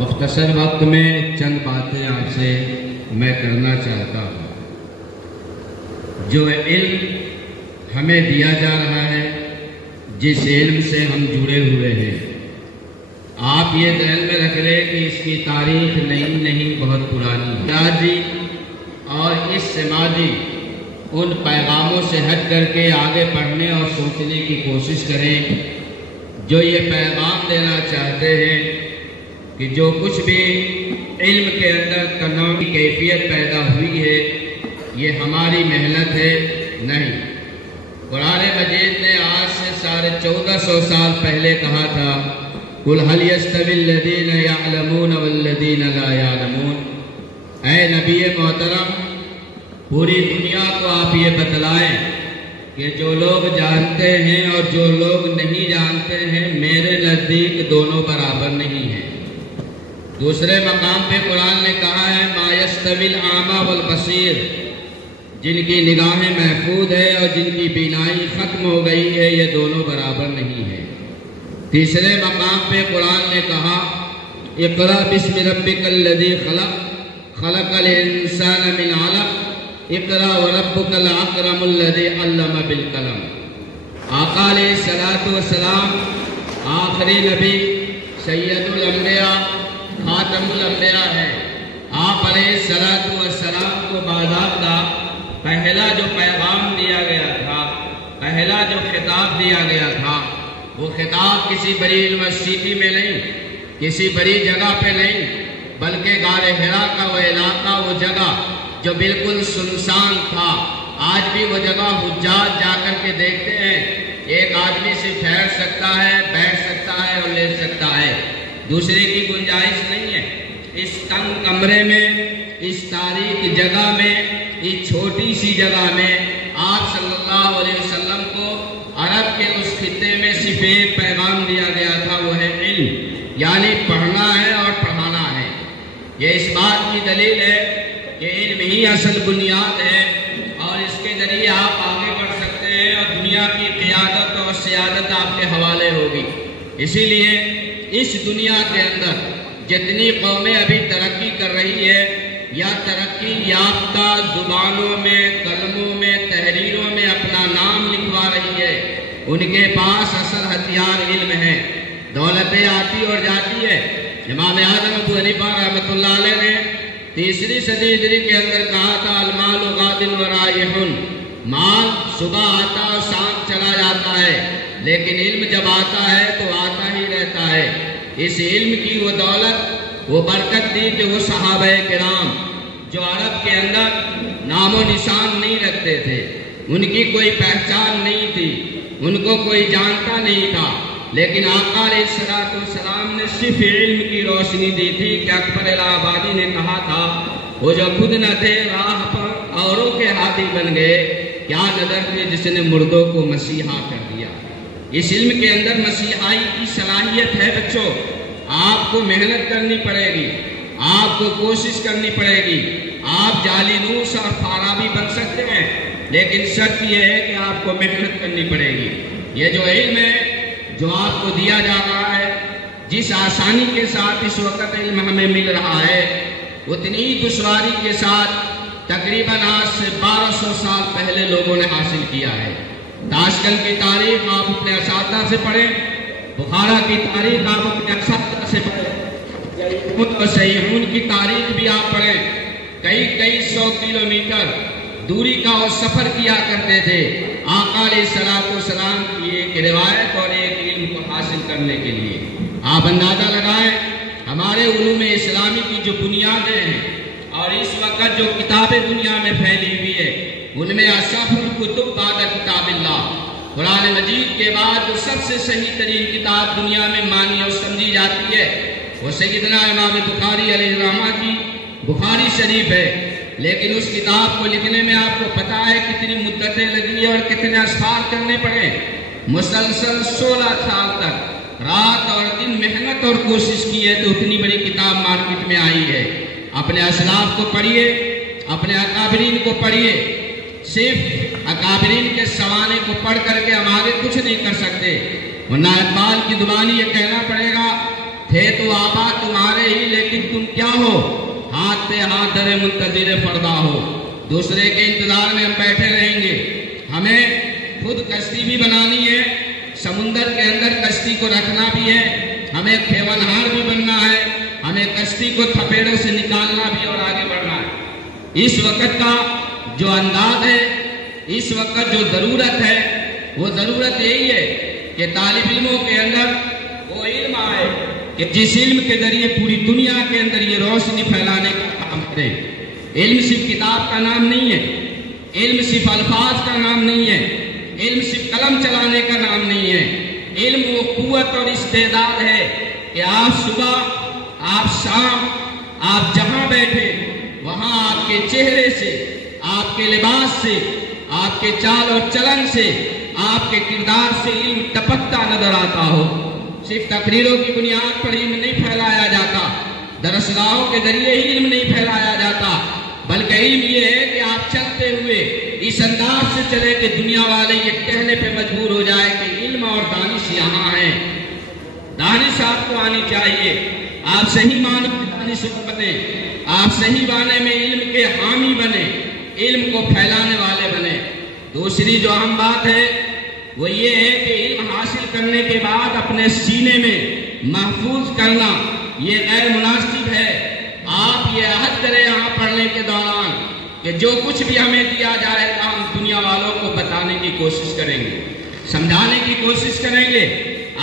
مختصر وقت میں چند باتیں آپ سے میں کرنا چاہتا ہوں۔ جو علم ہمیں دیا جا رہا ہے، جس علم سے ہم جڑے ہوئے ہیں، آپ یہ ذہن میں رکھ لیں کہ اس کی تاریخ نئی نہیں، بہت پرانی ہے۔ راجی اور اس سماجی ان پیغاموں سے ہٹ کر کے آگے بڑھنے اور سوچنے کی کوشش کریں جو یہ پیغام دینا چاہتے ہیں کہ جو کچھ بھی علم کے اندر تنوع کی کیفیت پیدا ہوئی ہے یہ ہماری محنت ہے، نہیں۔ قرآن مجید نے آج سے 1450 سال پہلے کہا تھا قُلْ هَلْ يَسْتَوِي الَّذِينَ يَعْلَمُونَ وَالَّذِينَ لَا يَعْلَمُونَ۔ اے نبی محترم، پوری دنیا کو آپ یہ بتلائیں کہ جو لوگ جانتے ہیں اور جو لوگ نہیں جانتے ہیں میرے نزدیک دونوں برابر نہیں ہیں۔ دوسرے مقام پہ قرآن نے کہا ہے مَا يَسْتَوِي الْأَعْمَى وَالْبَصِيرُ، جن کی نگاہیں محفوظ ہے اور جن کی بینائی ختم ہو گئی ہے یہ دونوں برابر نہیں ہیں۔ تیسرے مقام پہ قرآن نے کہا اقرأ بِاسْمِ رَبِّكَ الَّذِي خَلَقَ خَلَقَ الْإِنسَانَ مِنْ عَلَقٍ اقرأ وَرَبُّكَ الْأَكْرَمُ الَّذِي عَلَّمَ بِالْقَلَمِ۔ آقا علیہ السلام آخری نبی، سید الانبیاء، خاتم الانبیاء ہے۔ آپ علیہ السلام کو باضابطہ پہلا جو پیغام دیا گیا تھا، پہلا جو خطاب دیا گیا تھا، وہ خطاب کسی بڑی یونیورسٹی میں نہیں، کسی بڑی جگہ پہ نہیں، بلکہ غار حرا کا وہ علاقہ، وہ جگہ جو بالکل سنسان تھا۔ آج بھی وہ جگہ حجاج جا کر کے دیکھتے ہیں، ایک آدمی صرف ٹھہر سکتا ہے، بیٹھ سکتا ہے اور لیٹ سکتا ہے، دوسرے کی گنجائش نہیں ہے۔ اس تنگ کمرے میں، اس تاریک جگہ میں، اس چھوٹی سی جگہ میں آپ صلی اللہ علیہ وسلم کو عرب کے اس خطے میں صرف ایک پیغام دیا گیا تھا، وہ ہے علم، یعنی پڑھنا ہے اور پڑھانا ہے۔ یہ اس بات کی دلیل ہے کہ علم ہی اصل بنیاد ہے اور اس کے ذریعے آپ آگے بڑھ سکتے ہیں اور دنیا کی قیادت اور سیادت آپ کے حوالے ہوگی۔ اسی لیے اس دنیا کے اندر جتنی قومیں ابھی ترقی کر رہی ہے یا ترقی یافتہ زبانوں میں، قلموں میں، تحریروں میں اپنا نام لکھوا رہی ہے، ان کے پاس اصل ہتھیار علم ہے۔ دولتیں آتی اور جاتی ہے۔ امام اعظم ابو حنیفہ رحمۃ اللہ علیہ نے 3 صدی ہجری کے اندر کہا تھا المال غاد ورائح، مال صبح آتا اور شام چلا جاتا ہے، لیکن علم جب آتا ہے تو آتا ہی رہتا ہے۔ اس علم کی وہ دولت، وہ برکت دی کہ وہ صحابہ کرام جو عرب کے اندر نام و نشان نہیں رکھتے تھے، ان کی کوئی پہچان نہیں تھی، ان کو کوئی جانتا نہیں تھا، لیکن آقا علیہ السلام نے صرف علم کی روشنی دی تھی کہ اکبر الہ آبادی نے کہا تھا وہ جو خود نہ تھے راہ پر اوروں کے ہاتھی بن گئے، کیا نظر تھے جس نے مردوں کو مسیحا کر دیا۔ اس علم کے اندر مسیحائی کی صلاحیت ہے۔ بچوں، آپ کو محنت کرنی پڑے گی، آپ کو کوشش کرنی پڑے گی۔ آپ جالینوس اور فارابی بن سکتے ہیں، لیکن شرط یہ ہے کہ آپ کو محنت کرنی پڑے گی۔ یہ جو علم ہے جو آپ کو دیا جا رہا ہے، جس آسانی کے ساتھ اس وقت علم ہمیں مل رہا ہے، اتنی دشواری کے ساتھ تقریباً آج سے 1200 سال پہلے لوگوں نے حاصل کیا ہے۔ تاشکند کی تاریخ آپ اپنے اساتذہ سے پڑھیں، بخارا کی تاریخ آپ اپنے اساتذہ سے پڑھیں، اور سیحون کی تاریخ بھی آپ پڑھیں۔ کئی 100 کلومیٹر دوری کا وہ سفر کیا کرتے تھے آقا علیہ السلام کی ایک روایت اور ایک علم کو حاصل کرنے کے لیے۔ آپ اندازہ لگائیں ہمارے علوم اسلامی کی جو بنیادیں ہیں اور اس وقت جو کتابیں دنیا میں پھیلی ہوئی ہے، ان میں اصح الکتب بعد کتاب اللہ، قرآن مجید کے بعد جو سب سے صحیح ترین کتاب دنیا میں مانی اور سمجھی جاتی ہے وہ سیدنا امام بخاری علیہ الرحمہ کی بخاری شریف ہے۔ لیکن اس کتاب کو لکھنے میں آپ کو پتا ہے کتنی مدتیں لگی اور کتنے اسفار کرنے پڑے۔ مسلسل 16 سال تک رات اور دن محنت اور کوشش کی ہے تو اتنی بڑی کتاب مارکیٹ میں آئی ہے۔ اپنے اسلاف کو پڑھیے، اپنے اکابرین کو پڑھیے۔ صرف اکابرین کے سوانے کو پڑھ کر کے ہم آگے کچھ نہیں کر سکتے، ورنہ اقبال کی زبانی یہ کہنا پڑے گا تھے تو آبا تمہارے ہی، لیکن تم کیا ہو؟ ہاتھ پہ ہاتھ دھرے منتظر فردا ہو۔ دوسرے کے انتظار میں ہم بیٹھے رہیں گے؟ ہمیں خود کشتی بھی بنانی ہے، سمندر کے اندر کشتی کو رکھنا بھی ہے، ہمیں کھیونہار بھی بننا ہے، ہمیں کشتی کو تھپیڑوں سے نکالنا بھی اور آگے بڑھنا ہے۔ اس وقت کا جو انداز ہے، اس وقت جو ضرورت ہے، وہ ضرورت یہی ہے کہ طالب علموں کے اندر وہ علم آئے کہ جس علم کے ذریعے پوری دنیا کے اندر یہ روشنی پھیلانے کا کام کرے۔ علم صرف کتاب کا نام نہیں ہے، علم صرف الفاظ کا نام نہیں ہے، علم صرف قلم چلانے کا نام نہیں ہے۔ علم وہ قوت اور استعداد ہے کہ آپ صبح، آپ شام، آپ جہاں بیٹھے وہاں آپ کے چہرے سے، آپ کے لباس سے، آپ کے چال اور چلن سے، آپ کے کردار سے علم ٹپکتا نظر آتا ہو۔ صرف تقریروں کی بنیاد پر علم نہیں پھیلایا جاتا، درسگاہوں کے ذریعے ہی علم نہیں پھیلایا جاتا، بلکہ علم یہ ہے کہ آپ چلتے ہوئے اس انداز سے چلے کہ دنیا والے یہ کہنے پہ مجبور ہو جائے کہ علم اور دانش یہاں ہیں۔ دانش آپ کو آنی چاہیے، آپ صحیح معنی میں دانش بنے، آپ صحیح معنی میں علم کے حامی بنے، علم کو پھیلانے والے بنے۔ دوسری جو اہم بات ہے وہ یہ ہے کہ علم حاصل کرنے کے بعد اپنے سینے میں محفوظ کرنا یہ غیر مناسب ہے۔ آپ یہ عہد کریں یہاں پڑھنے کے دوران کہ جو کچھ بھی ہمیں دیا جائے گا ہم دنیا والوں کو بتانے کی کوشش کریں گے، سمجھانے کی کوشش کریں گے۔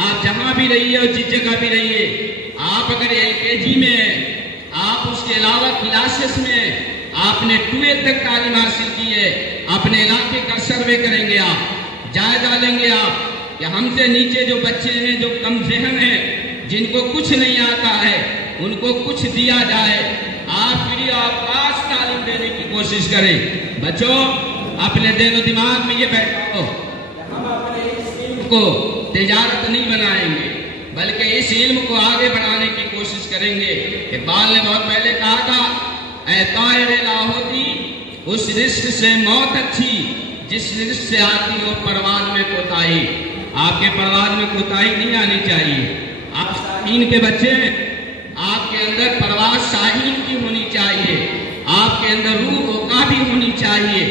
آپ جہاں بھی رہیے اور جس جگہ بھی رہیے، آپ اگر LKG میں ہیں، آپ اس کے علاوہ کلاسز میں ہیں، آپ نے 12 تک تعلیم حاصل کی ہے، اپنے علاقے کا سروے کریں گے، آپ جائزہ لیں گے آپ کہ ہم سے نیچے جو بچے ہیں جو کم ذہن ہیں، جن کو کچھ نہیں آتا ہے، ان کو کچھ دیا جائے۔ آپ فری آف کاسٹ تعلیم دینے کی کوشش کریں۔ بچوں اپنے دل و دماغ میں یہ بیٹھو، ہم اپنے اس علم کو تجارت نہیں بنائیں گے بلکہ اس علم کو آگے بڑھانے کی کوشش کریں گے۔ اقبال نے بہت پہلے کہا تھا، اے طائر لاہوتی اس رزق سے موت اچھی جس رزق سے آتی ہو پرواز میں کوتاہی۔ آپ کے پرواز میں کوتاہی نہیں آنی چاہیے۔ آپ شاہین کے بچے ہیں، آپ کے اندر پرواز شاہین کی ہونی چاہیے، آپ کے اندر روح عقابی ہونی چاہیے،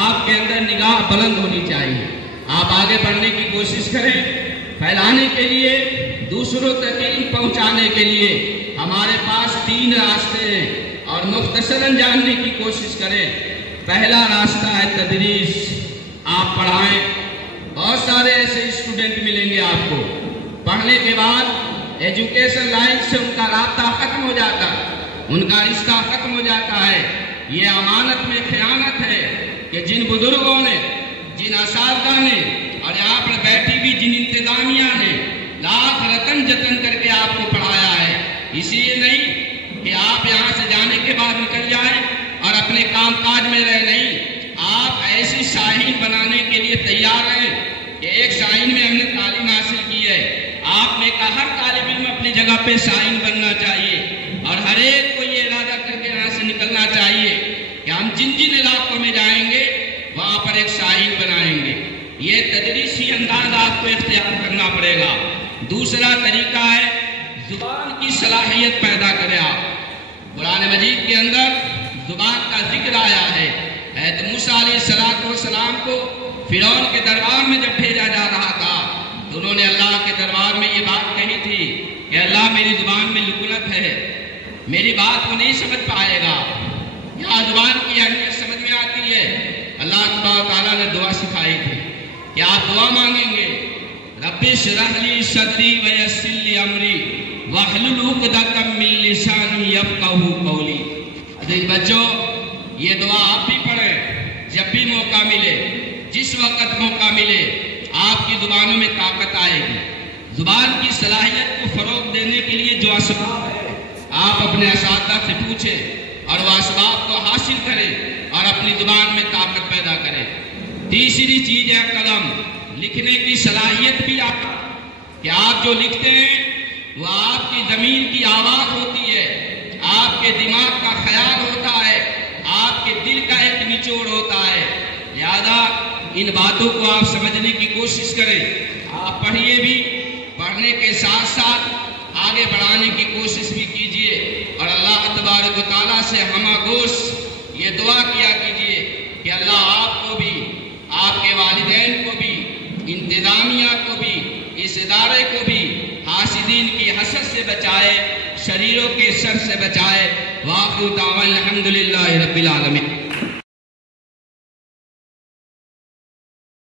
آپ کے اندر نگاہ بلند ہونی چاہیے۔ آپ آگے بڑھنے کی کوشش کریں، پھیلانے کے لیے، دوسروں تک علم پہنچانے کے لیے ہمارے پاس 3 راستے ہیں اور مختصراً جاننے کی کوشش کریں۔ پہلا راستہ ہے تدریس، آپ پڑھائیں۔ بہت سارے ایسے اسٹوڈنٹ ملیں گے آپ کو، پڑھنے کے بعد ایجوکیشن لائن سے ان کا رابطہ ختم ہو جاتا ہے، ان کا رشتہ ختم ہو جاتا ہے۔ یہ امانت میں خیانت ہے کہ جن بزرگوں نے، جن اساتذہ نے اور یہاں پر بیٹھی بھی جن انتظامیہ نے لاکھ رتن جتن کر کے آپ کو پڑھایا ہے، اسی لیے نہیں کہ آپ یہاں سے جانے کے بعد نکل جائیں اور اپنے کام کاج میں رہ نہیں، آپ ایسی شاہین بنانے کے لیے تیار ہیں کہ ایک شاہین میں ہم نے تعلیم حاصل کی ہے۔ آپ نے کہا ہر طالب علم اپنی جگہ پہ شاہین بننا چاہیے اور ہر ایک کو یہ ارادہ کر کے یہاں سے نکلنا چاہیے کہ ہم جن جن علاقوں میں جائیں گے وہاں پر ایک شاہین بنائیں گے۔ یہ تدریسی انداز آپ کو اختیار کرنا پڑے گا۔ دوسرا طریقہ ہے زبان کی صلاحیت پیدا کرے۔ آپ قرآن مجید کے اندر زبان کا ذکر آیا ہے۔ حضرت موسیٰ علیہ السلام کو فرعون کے دربار میں جب بھیجا جا رہا تھا تو انہوں نے اللہ کے دربار میں یہ بات کہی تھی کہ اللہ میری زبان میں لکنت ہے، میری بات کو نہیں سمجھ پائے گا۔ یہاں زبان کی اہمیت سمجھ میں آتی ہے۔ اللہ تبارک و تعالیٰ نے دعا سکھائی تھی کہ آپ دعا مانگیں گے، رب اشرح لی صدری ویسر لی امری واحلل عقدۃ من لسانی یفقہوا قولی۔ عزیز بچوں، یہ دعا آپ بھی پڑھیں، جب بھی موقع ملے، جس وقت موقع ملے، آپ کی زبانوں میں طاقت آئے گی۔ زبان کی صلاحیت کو فروغ دینے کے لیے جو اسباب ہے آپ اپنے اساتذہ سے پوچھیں اور وہ اسباب کو حاصل کریں اور اپنی زبان میں طاقت پیدا کریں۔ تیسری چیز ہے قلم، لکھنے کی صلاحیت بھی آپ کہ آپ جو لکھتے ہیں وہ آپ کی ضمیر کی آواز ہوتی ہے، آپ کے دماغ کا خیال ہوتا ہے، آپ کے دل کا ایک نچوڑ ہوتا ہے۔ لہذا ان باتوں کو آپ سمجھنے کی کوشش کریں۔ آپ پڑھیے بھی، پڑھنے کے ساتھ ساتھ آگے بڑھانے کی کوشش بھی کیجیے، اور اللہ تبارک و تعالیٰ سے ہمہ گوش یہ دعا کیا کیجیے کہ اللہ آپ کو بھی، آپ کے والدین کو بھی، انتظامیہ کو بھی، اس ادارے کو بھی حاسدین کی حسد سے بچائے، شریروں کے شر سے بچائے۔ وآخر دعوانا الحمدللہ رب العالمین۔